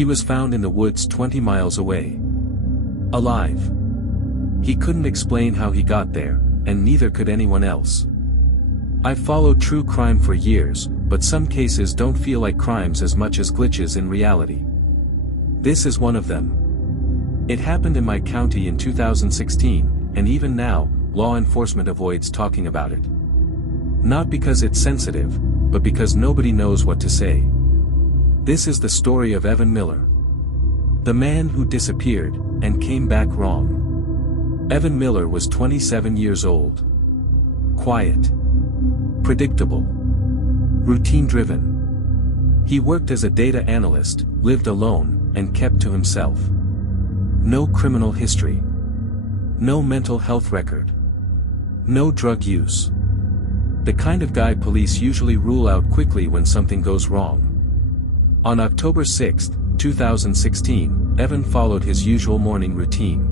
He was found in the woods 20 miles away. Alive. He couldn't explain how he got there, and neither could anyone else. I've followed true crime for years, but some cases don't feel like crimes as much as glitches in reality. This is one of them. It happened in my county in 2016, and even now, law enforcement avoids talking about it. Not because it's sensitive, but because nobody knows what to say. This is the story of Evan Miller. The man who disappeared, and came back wrong. Evan Miller was 27 years old. Quiet. Predictable. Routine-driven. He worked as a data analyst, lived alone, and kept to himself. No criminal history. No mental health record. No drug use. The kind of guy police usually rule out quickly when something goes wrong. On October 6, 2016, Evan followed his usual morning routine.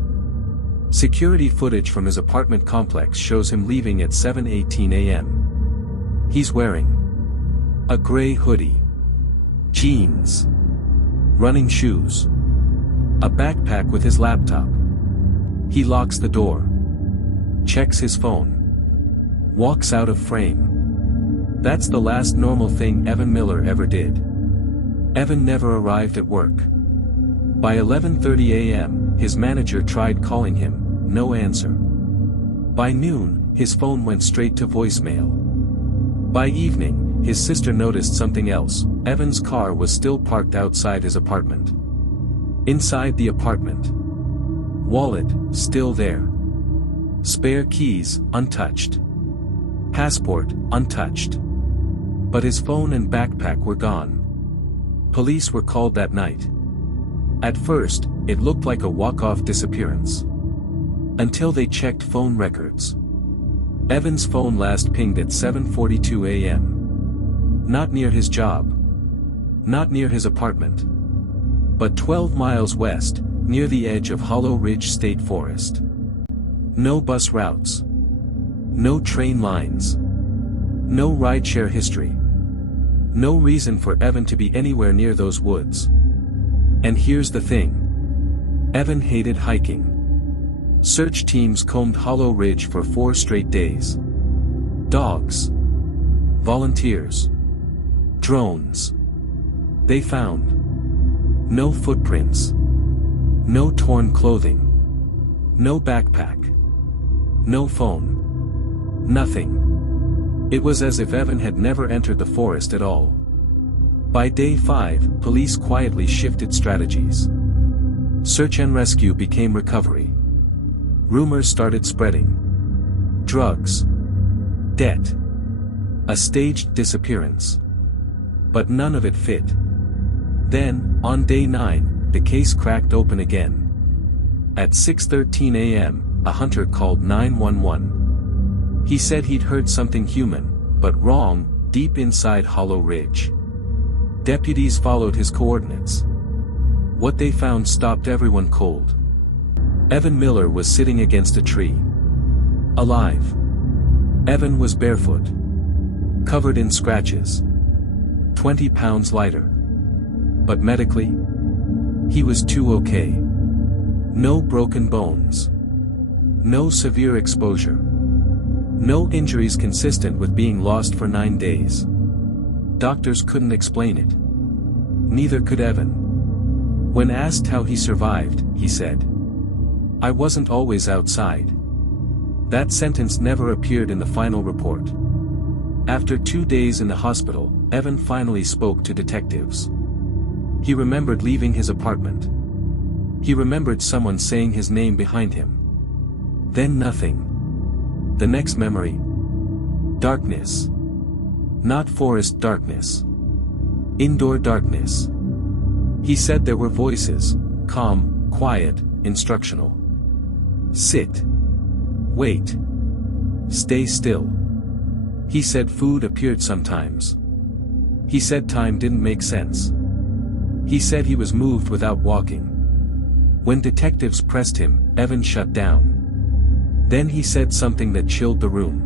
Security footage from his apartment complex shows him leaving at 7:18 a.m. He's wearing a gray hoodie, jeans, running shoes, a backpack with his laptop. He locks the door, checks his phone, walks out of frame. That's the last normal thing Evan Miller ever did. Evan never arrived at work. By 11:30 a.m., his manager tried calling him, no answer. By noon, his phone went straight to voicemail. By evening, his sister noticed something else. Evan's car was still parked outside his apartment. Inside the apartment. Wallet, still there. Spare keys, untouched. Passport, untouched. But his phone and backpack were gone. Police were called that night. At first, it looked like a walk-off disappearance. Until they checked phone records. Evan's phone last pinged at 7:42 a.m. Not near his job. Not near his apartment. But 12 miles west, near the edge of Hollow Ridge State Forest. No bus routes. No train lines. No rideshare history. No reason for Evan to be anywhere near those woods. And here's the thing. Evan hated hiking. Search teams combed Hollow Ridge for 4 straight days. Dogs. Volunteers. Drones. They found no footprints. No torn clothing. No backpack. No phone. Nothing. It was as if Evan had never entered the forest at all. By day 5, police quietly shifted strategies. Search and rescue became recovery. Rumors started spreading. Drugs. Debt. A staged disappearance. But none of it fit. Then, on day 9, the case cracked open again. At 6:13 a.m., a hunter called 911. He said he'd heard something human, but wrong, deep inside Hollow Ridge. Deputies followed his coordinates. What they found stopped everyone cold. Evan Miller was sitting against a tree. Alive. Evan was barefoot. Covered in scratches. 20 pounds lighter. But medically, he was too okay. No broken bones. No severe exposure. No injuries consistent with being lost for 9 days. Doctors couldn't explain it. Neither could Evan. When asked how he survived, he said, "I wasn't always outside." That sentence never appeared in the final report. After 2 days in the hospital, Evan finally spoke to detectives. He remembered leaving his apartment. He remembered someone saying his name behind him. Then nothing. The next memory. Darkness. Not forest darkness. Indoor darkness. He said there were voices, calm, quiet, instructional. Sit. Wait. Stay still. He said food appeared sometimes. He said time didn't make sense. He said he was moved without walking. When detectives pressed him, Evan shut down. Then he said something that chilled the room.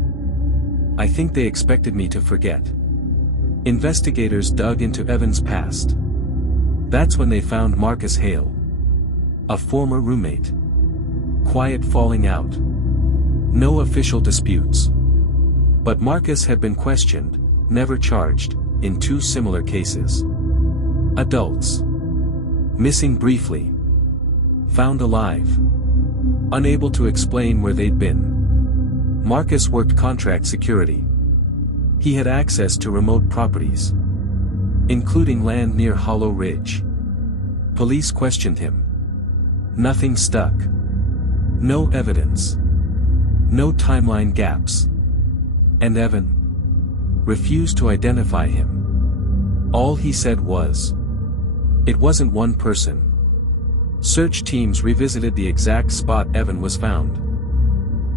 "I think they expected me to forget." Investigators dug into Evan's past. That's when they found Marcus Hale, a former roommate. Quiet falling out. No official disputes. But Marcus had been questioned, never charged, in 2 similar cases. Adults. Missing briefly. Found alive. Unable to explain where they'd been. Marcus worked contract security. He had access to remote properties, including land near Hollow Ridge. Police questioned him. Nothing stuck. No evidence. No timeline gaps. And Evan refused to identify him. All he said was, it wasn't one person. Search teams revisited the exact spot Evan was found.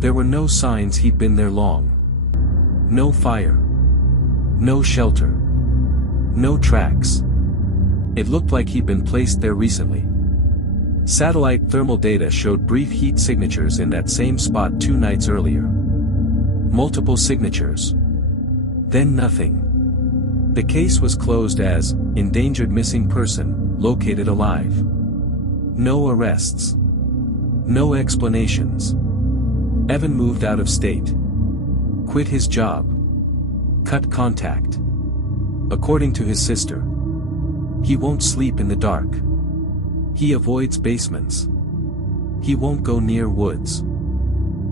There were no signs he'd been there long. No fire. No shelter. No tracks. It looked like he'd been placed there recently. Satellite thermal data showed brief heat signatures in that same spot 2 nights earlier. Multiple signatures. Then nothing. The case was closed as endangered missing person, located alive. No arrests. No explanations. Evan moved out of state. Quit his job. Cut contact. According to his sister, he won't sleep in the dark. He avoids basements. He won't go near woods.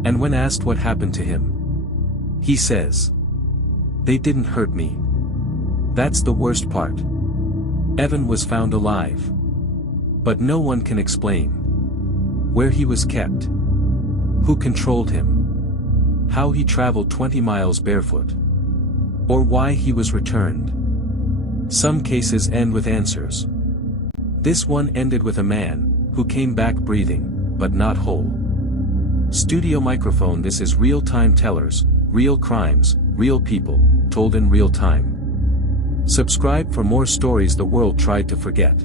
And when asked what happened to him, he says, they didn't hurt me. That's the worst part. Evan was found alive. But no one can explain where he was kept, who controlled him, how he traveled 20 miles barefoot, or why he was returned. Some cases end with answers. This one ended with a man who came back breathing, but not whole. Studio microphone. This is Real-Time Tellers, real crimes, real people, told in real time. Subscribe for more stories the world tried to forget.